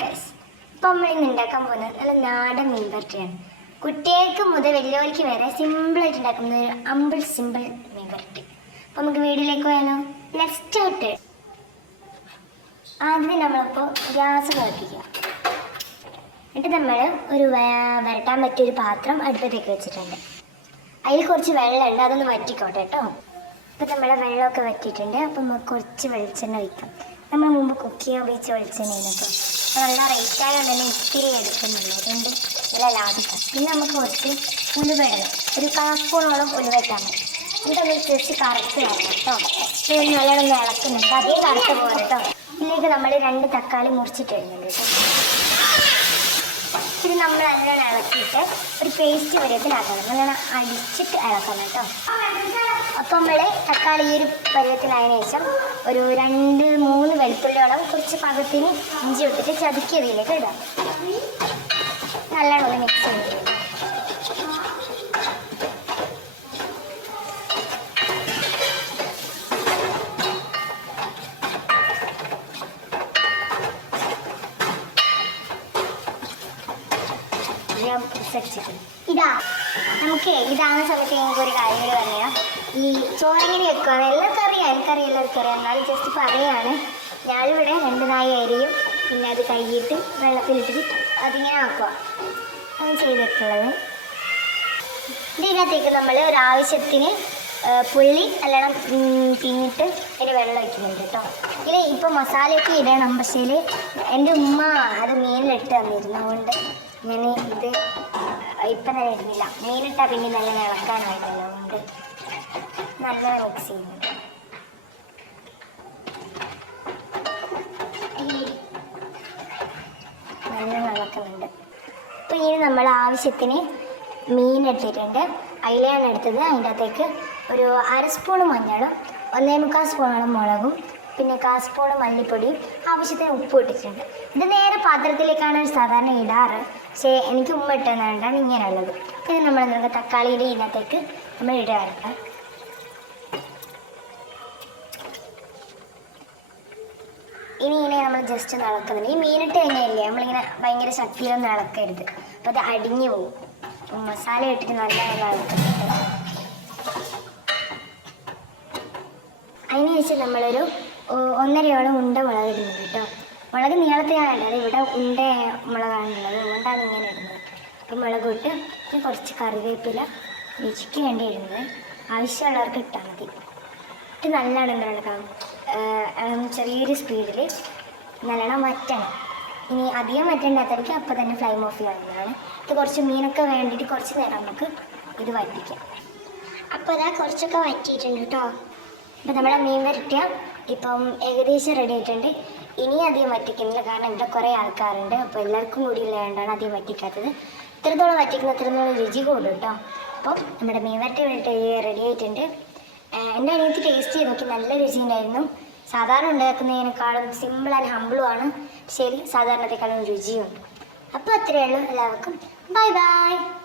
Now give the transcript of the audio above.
Guys, ഇപ്പം നമ്മളിന്ന് ഉണ്ടാക്കാൻ പോകുന്നത് നല്ല നാടൻ മീൻ വരട്ടിയാണ്. കുട്ടികൾക്ക് മുതൽ വലിയവർക്ക് വരെ സിമ്പിളായിട്ട് ഉണ്ടാക്കുന്ന ഒരു സിമ്പിൾ മീൻ വരട്ടി. അപ്പം നമുക്ക് വീട്ടിലേക്ക് പോയാലോ? Let's start. ആദ്യം നമ്മളിപ്പോൾ ഗ്യാസ് കത്തിക്കുക. എന്നിട്ട് നമ്മൾ ഒരു വരട്ടാൻ പറ്റിയൊരു പാത്രം അടുപ്പത്തേക്ക് വെച്ചിട്ടുണ്ട്. അതിൽ കുറച്ച് വെള്ളമുണ്ട്, അതൊന്ന് വറ്റിക്കോട്ടെ കേട്ടോ. ഇപ്പം നമ്മളെ വെള്ളമൊക്കെ വറ്റിയിട്ടുണ്ട്. അപ്പം നമുക്ക് കുറച്ച് വെളിച്ചെണ്ണ ഒഴിക്കാം. നമ്മൾ മുമ്പ് കുക്ക് ചെയ്യാൻ ഉപയോഗിച്ച വെളിച്ചെണ്ണയാണ് കേട്ടോ. അപ്പോൾ നല്ല റേറ്റായതുകൊണ്ട് തന്നെ ഇത്തിരി എടുക്കുന്നുള്ളൂ, അതുകൊണ്ട് നല്ല ലാഭിക്കാം. പിന്നെ നമുക്ക് കുറച്ച് ഉലുവ ഇടണം, ഒരു 1/4 സ്പൂണോളം ഉലുവ ഇട്ടാൽ മതി. എന്നിട്ട് നമ്മൾ ജസ്റ്റ് കറുത്ത് വരണം കേട്ടോ. ഇത് നല്ലോണം ഇളക്കുന്നുണ്ട്, അധികം കറുത്ത് പോകാം കേട്ടോ. ഇതിലേക്ക് നമ്മൾ 2 തക്കാളി മുറിച്ചിട്ട് ഇടുന്നുണ്ട് കേട്ടോ. ഇത് നമ്മൾ നല്ലോണം ഇളക്കിയിട്ട് ഒരു പേസ്റ്റ് പരുവത്തിലാക്കണം, നല്ലോണം അടിച്ചിട്ട് ഇളക്കണം കേട്ടോ. അപ്പം നമ്മൾ തക്കാളി ഈ ഒരു പരുവത്തിലായതിനു ശേഷം ഒരു 2-3 വെളുത്തുള്ളിയോളം കുറച്ച് പാകത്തിന് ഇഞ്ചി ഇട്ടിട്ട് ചതുക്കിയതിലേക്ക് ഇടാം. നല്ലോണം ഒന്ന് മിക്സ് ചെയ്തിട്ട് ഇതാണ് സമയത്ത് ഞങ്ങൾക്ക് ഒരു കാര്യം പറയാം. ഈ ചോറെങ്ങനെ വെക്കുകയാണ് എല്ലാവർക്കും അറിയാം, എല്ലാവർക്കും അറിയാം, എന്നാലും ജസ്റ്റ് പറയുകയാണ്. ഞാനിവിടെ 2 നായ അരിയും പിന്നെ അത് കഴുകിയിട്ട് വെള്ളത്തിലിട്ടിട്ട് അതിങ്ങനെ ആക്കുക, അത് ചെയ്തിട്ടുള്ളത്. ഇതിനകത്തേക്ക് നമ്മൾ ഒരാവശ്യത്തിന് പുള്ളി നല്ലോണം പിന്നിട്ട് അതിന് വെള്ളം വയ്ക്കുന്നുണ്ട് കേട്ടോ. ഇതിൽ ഇപ്പോൾ മസാലയൊക്കെ ഇടണം, പക്ഷേ എൻ്റെ ഉമ്മ അത് മീനിലിട്ട് തന്നിരുന്നു, അതുകൊണ്ട് ഞാൻ ഇത് ഇപ്പം തന്നെ ഇടുന്നില്ല. മീനിട്ടാൽ പിന്നെ നല്ല ഇളക്കാനായിട്ടല്ലോ, അതുകൊണ്ട് നല്ല മിക്സ് ചെയ്യുന്നുണ്ട്. നല്ല ഇളക്കുന്നുണ്ട്. അപ്പോൾ ഇനി നമ്മൾ ആവശ്യത്തിന് മീൻ എടുത്തിട്ടുണ്ട്. അയിലയാണ് എടുത്തത്. അതിൻ്റെ അകത്തേക്ക് ഒരു 1/2 സ്പൂൺ മഞ്ഞളും 1.25 സ്പൂണോളം മുളകും പിന്നെ 1/4 സ്പൂൺ മല്ലിപ്പൊടിയും ആവശ്യത്തിന് ഉപ്പ് ഇട്ടിട്ടുണ്ട്. ഇത് നേരെ പാത്രത്തിലേക്കാണ് സാധാരണ ഇടാറ്, പക്ഷേ എനിക്ക് ഉമ്മ ഇട്ടെന്നുകൊണ്ടാണ് ഇങ്ങനെയുള്ളത്. ഇത് നമ്മൾ തക്കാളിയുടെ ഇതിനകത്തേക്ക് നമ്മൾ ഇടാറുണ്ട്. ഇനി ഇങ്ങനെ നമ്മൾ ജസ്റ്റ് ഒന്ന് ഇളക്കുന്നുണ്ട്. ഈ മീനിട്ട് കഴിഞ്ഞാലേ നമ്മളിങ്ങനെ ഭയങ്കര ശക്തിയിലൊന്നും ഇളക്കരുത്, അപ്പോൾ അത് അടിഞ്ഞു പോകും. മസാല ഇട്ടിട്ട് നല്ലോണം ഇളക്കുന്നുണ്ട്. അതിനുശേഷം നമ്മളൊരു 1.5 ഉണ്ട മുളക് ഇടുന്നുണ്ട് കേട്ടോ. മുളക് നീളത്തിലാണ്, അത് ഇവിടെ ഉണ്ട മുളകാണുള്ളത്, അതുകൊണ്ടാണ് ഇങ്ങനെ ഇടുന്നത്. അപ്പം മുളക് ഇട്ട് കുറച്ച് കറിവേപ്പില രുചിക്ക് വേണ്ടി ഇടുന്നത്, ആവശ്യമുള്ളവർക്ക് ഇട്ടാൽ മതി. ഇത് നല്ലോണം ഇളക്കാം. ചെറിയൊരു സ്പീഡിൽ നല്ലോണം വറ്റണം. ഇനി അധികം വറ്റണ്ടാത്തവർക്ക് അപ്പോൾ തന്നെ ഫ്ലെയിം ഓഫ് ചെയ്യാവുന്നതാണ്. ഇത് കുറച്ച് മീനൊക്കെ വേണ്ടിയിട്ട് കുറച്ച് നേരം നമുക്ക് ഇത് വറ്റിക്കാം. അപ്പോൾ അതാ കുറച്ചൊക്കെ വറ്റിയിട്ടുണ്ട് കേട്ടോ. അപ്പോൾ നമ്മുടെ മീൻ വരട്ടിയ ഇപ്പം ഏകദേശം റെഡി ആയിട്ടുണ്ട്. ഇനി അധികം വറ്റിക്കുന്നില്ല, കാരണം ഇവിടെ കുറേ ആൾക്കാരുണ്ട്, അപ്പോൾ എല്ലാവർക്കും കൂടി ഉള്ളതുകൊണ്ടാണ് അധികം വറ്റിക്കാത്തത്. ഇത്രത്തോളം വറ്റിക്കുന്ന അത്രത്തോളം രുചി കൂടും കേട്ടോ. അപ്പോൾ നമ്മുടെ മീൻ വരട്ടി റെഡി ആയിട്ടുണ്ട്. എൻ്റെ അനിയത്തി ടേസ്റ്റ് ചെയ്ത് നോക്കി, നല്ല രുചി ഉണ്ടായിരുന്നു. സാധാരണ ഉണ്ടാക്കുന്നതിനേക്കാളും സിമ്പിൾ ആൻഡ് ഹമ്പിളുമാണ്, ശരി സാധാരണത്തെക്കാളും രുചിയുണ്ട്. അപ്പോൾ അത്രയേ ഉള്ളൂ. എല്ലാവർക്കും ബൈ ബൈ.